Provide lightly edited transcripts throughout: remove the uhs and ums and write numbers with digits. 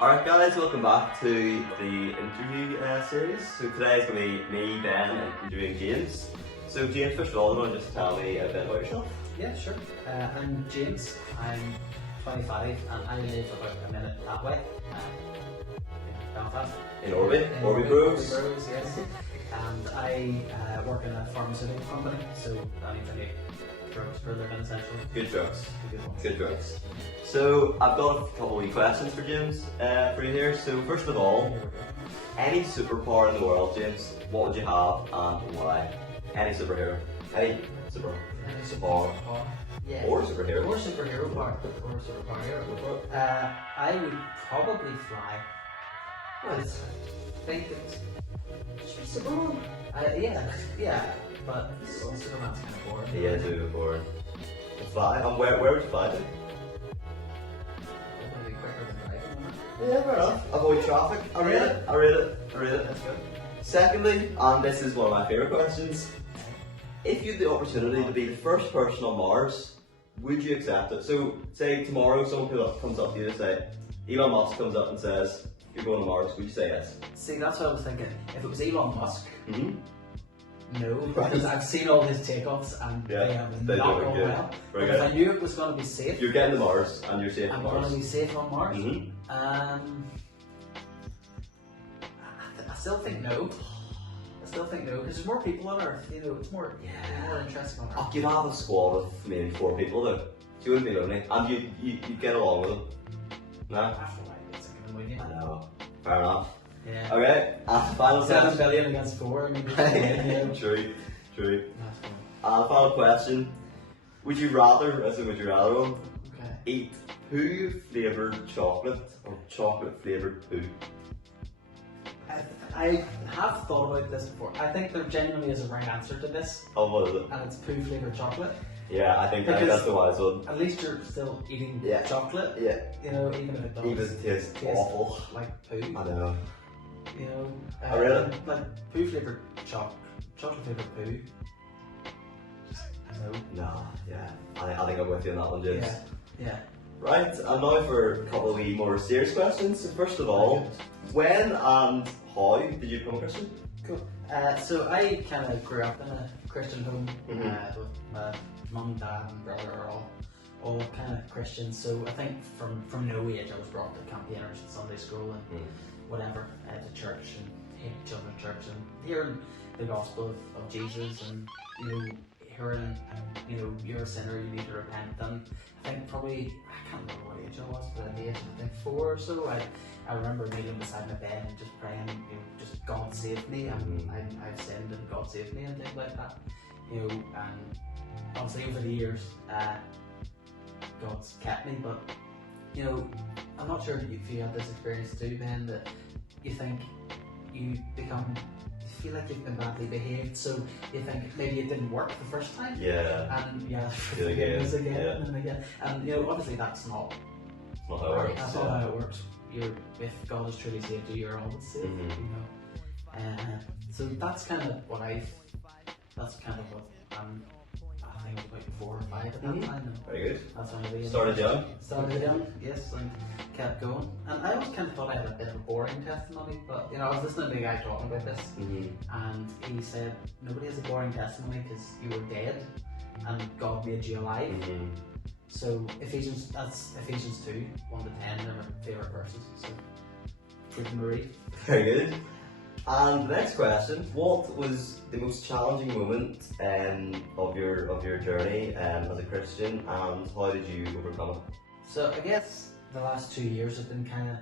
Alright guys, welcome back to the interview series. So today is going to be me, Ben, interviewing James. So James, first of all, do you want to just tell me a bit about yourself? Yeah, sure. I'm James, I'm 25 and I live about a minute that way in Belfast. In Orby? Orby Groves, Groves? yes. And I work in a pharmaceutical company, so I need to make drugs for a living essentially. Good drugs. Good ones. Good drugs. So I've got a couple of questions for James for you here. So first of all, any superpower in the world, James, what would you have and why? Any superhero. Any superpower. Yeah. Or superhero. Or superhero power. Or superpower. I would probably fly. I think it's Superman. Yeah, but Superman's kind of boring. Yeah, do boring. Fly. And where would you fly to? Maybe quicker than driving. Yeah, fair enough. Avoid traffic. I read it. That's good. Secondly, and this is one of my favourite questions, if you had the opportunity to be the first person on Mars, would you accept it? So, say tomorrow someone comes up to you and say, Elon Musk comes up and says, you're going to Mars, would you say yes? See, that's what I was thinking. If it was Elon Musk, Mm-hmm. no, because I've seen all his takeoffs and they have not gone well. But if I knew it was going to be safe, You're getting to Mars and you're safe on I'm Mars. going to be safe on Mars. Mm-hmm. I still think no. Because there's more people on Earth. You know, it's more interesting on Earth. Oh, you'd have a squad of maybe 4 people though. You wouldn't be lonely. And you'd get along with them. No? After like, it's like a million. I know. Fair enough. Yeah. Okay, final 7 question. billion against 4. I mean, yeah. True. That's fine. Final question. Would you rather one, Okay. eat poo flavoured chocolate or chocolate flavoured poo? I have thought about this before. I think there genuinely is a right answer to this, Oh, what is it? and it's poo flavoured chocolate. Yeah, I think Because- that's the wise one. At least you're still eating Yeah. chocolate. Yeah. You know, even if it does Even if it tastes awful. like poo. I know. You know, Oh, really? like poo flavored chocolate flavored poo. Just no. No, yeah. I think I'm with you on that one, James. Yeah. Right, and now for a couple of wee more serious questions. So first of all, when and how did you become a Christian? Cool. So I kind of grew up in a Christian home Mhm. with my mum, dad, and brother are all kind of Christians. So I think from no age I was brought up to campaigners at Sunday school and whatever at the church and children's church and hearing the gospel of Jesus and hearing you're a sinner, you need to repent. And I think probably I can't remember what age I was, but at the age of I think 4 or so, I remember kneeling beside my bed and just praying, just God save me, and I've sinned and God save me and things like that. And obviously over the years, God's kept me, but I'm not sure if you had this experience too, Ben, that you think you feel like you've been badly behaved, so you think maybe it didn't work the first time. Yeah. And Again, again yeah. and again. And obviously that's not Not how it works. That's not how it works. If God has truly saved you, you're always saved. So that's kind of what I think about 4 or 5 at that time. And Very good. that's when I really Started young. Started young, yes, and kept going. And I always kind of thought I had a bit of a boring testimony, but I was listening to a guy talking about this, and he said nobody has a boring testimony because you were dead and God made you alive. So that's Ephesians 2, 1 to 10, they're my favourite verses. So give them a read. Very good. And the next question: what was the most challenging moment of your journey as a Christian, and how did you overcome it? So I guess the last 2 years have been kind of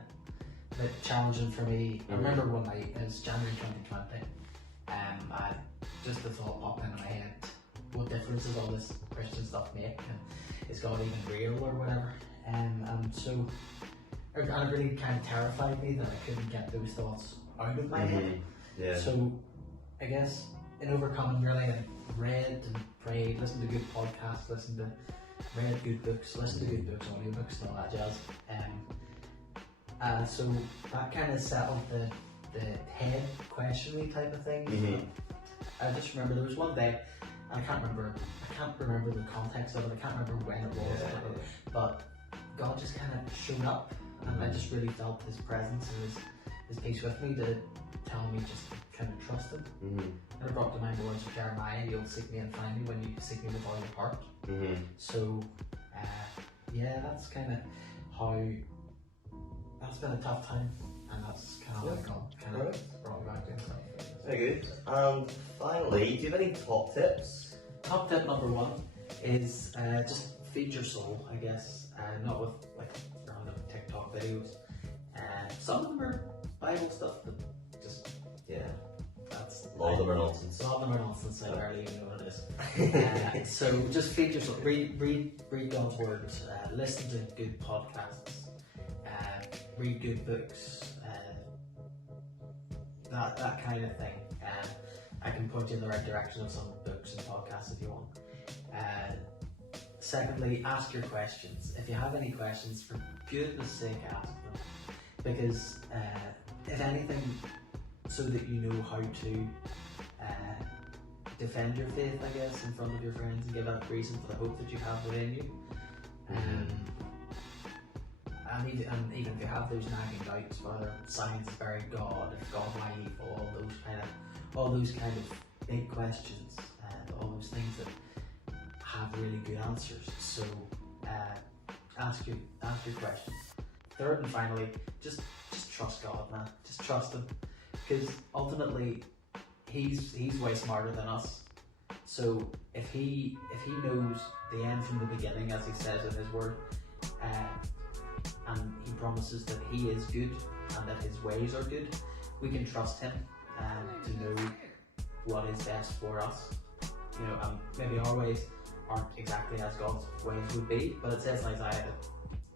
a bit challenging for me. I remember one night, it was January 2020, I just the thought popped into my head, what difference does all this Christian stuff make, and is God even real or whatever? And so it really kind of terrified me that I couldn't get those thoughts out of my head. Yeah. So I guess in overcoming, really, I read and prayed, listened to good podcasts, read good books, listened to good books, audiobooks and all that jazz. So that kind of settled the head questioning type of thing. I just remember there was one day, I can't remember the context of it, I can't remember when it was, but God just kind of showed up and I just really felt his presence and his peace with me to tell me just to kind of trust him. And it brought to mind the words of Jeremiah, you'll seek me and find me when you seek me with all your heart. So yeah, that's kind of how, that's been a tough time, and that's kind of like kind of brought me back to himself. Very good. And finally, do you have any top tips? Top tip number one is just feed your soul, I guess. Not with like random TikTok videos. Some of them are Bible stuff, but just that's A lot of them are nonsense. a lot of them are nonsense. I barely even know what it is. So just feed your soul. Read God's words. Listen to good podcasts. Read good books. That kind of thing. I can point you in the right direction of some books and podcasts if you want. Secondly, ask your questions. If you have any questions, for goodness sake, ask them. Because if anything, so that you know how to defend your faith, I guess, in front of your friends and give out reason for the hope that you have within you. And even if you have those nagging doubts, whether science is very God, if God my evil, all those kind of big questions, all those things that have really good answers. So ask your questions. Third and finally, just trust God, man. Just trust Him, because ultimately He's way smarter than us. So if He knows the end from the beginning, as He says in His Word, and He promises that He is good and that His ways are good, we can trust Him to know what is best for us. You know, maybe our ways aren't exactly as God's ways would be, but it says in Isaiah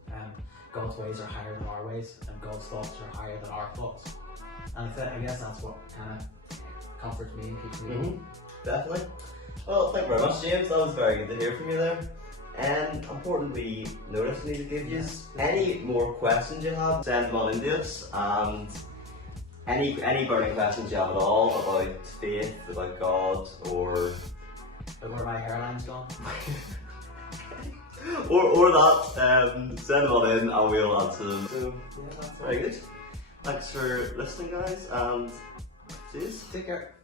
that God's ways are higher than our ways, and God's thoughts are higher than our thoughts. And I guess that's what kind of comforts me and keeps me going. Definitely. Well, thank you very much, James. That was very good to hear from you there. And important we notice we need to give you any more questions you have, send them on into us, and any burning questions you have at all about faith, about God, or where my hairline's gone. or that, send them on in and we'll answer them. So yeah, that's very good. Thanks for listening, guys, and see you. Take care.